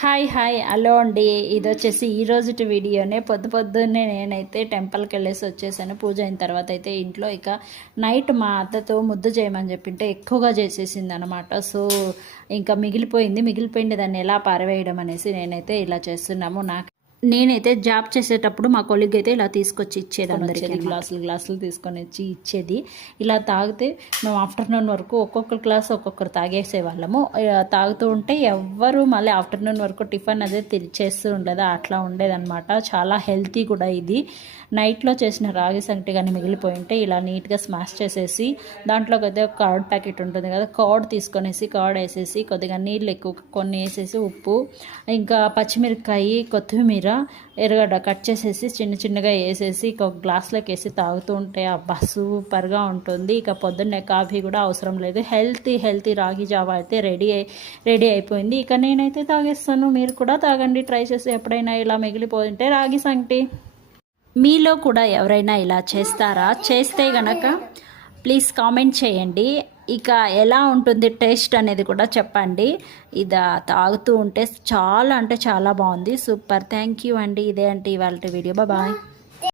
Hi hi hello అండి. ఇది వచ్చేసి ఈ రోజుటి వీడియోనే. పొద్దున్నే నేనైతే టెంపుల్కి వెళ్ళేసి వచ్చేసాను. పూజ అయిన తర్వాత అయితే ఇంట్లో ఇక నైట్ మా అత్తతో ముద్దు చేయమని చెప్పింటే ఎక్కువగా చేసేసింది అనమాట. సో ఇంకా మిగిలిపోయింది దాన్ని ఎలా పారవేయడం అనేసి నేనైతే ఇలా చేస్తున్నాము. నేనైతే జాబ్ చేసేటప్పుడు మా కొలీగ్ అయితే ఇలా తీసుకొచ్చి ఇచ్చేది, అందరికీ గ్లాసులు తీసుకొని వచ్చి ఇచ్చేది. ఇలా తాగితే మేము ఆఫ్టర్నూన్ వరకు ఒక్కొక్కరు గ్లాస్ ఒక్కొక్కరు తాగేసేవాళ్ళము. తాగుతూ ఉంటే ఎవ్వరు మళ్ళీ ఆఫ్టర్నూన్ వరకు టిఫిన్ అదే చేస్తూ ఉండదు, అట్లా ఉండేదన్నమాట. చాలా హెల్తీ కూడా ఇది. నైట్లో చేసిన రాగి సంగటి కానీ మిగిలిపోయి ఉంటే ఇలా నీట్గా స్మాష్ చేసేసి దాంట్లోకి అయితే ఒక కర్డ్ ప్యాకెట్ ఉంటుంది కదా, కర్డ్ తీసుకొనేసి కర్డ్ వేసేసి కొద్దిగా నీళ్ళు ఎక్కువ కొన్ని వేసేసి ఉప్పు ఇంకా పచ్చిమిరపకాయ కొత్తిమీర ఎర్రగడ్డ కట్ చేసేసి చిన్నగా వేసేసి ఒక గ్లాస్లోకి వేసి తాగుతూ ఉంటే అబ్బా సూపర్గా ఉంటుంది. ఇక పొద్దున్నే కాఫీ కూడా అవసరం లేదు. హెల్తీ రాగి జావా అయితే రెడీ అయిపోయింది. ఇక నేనైతే తాగేస్తాను, మీరు కూడా తాగండి. ట్రై చేసి ఎప్పుడైనా ఇలా మిగిలిపోయింటే రాగి సంగటి. మీలో కూడా ఎవరైనా ఇలా చేస్తారా? చేస్తే గనక ప్లీజ్ కామెంట్ చేయండి. ఇక ఎలా ఉంటుంది టేస్ట్ అనేది కూడా చెప్పండి. ఇది తాగుతూ ఉంటే చాలా అంటే చాలా బాగుంది. సూపర్. థ్యాంక్ యూ అండి. ఇదే అంటే ఇవాళ వీడియో. బాయ్.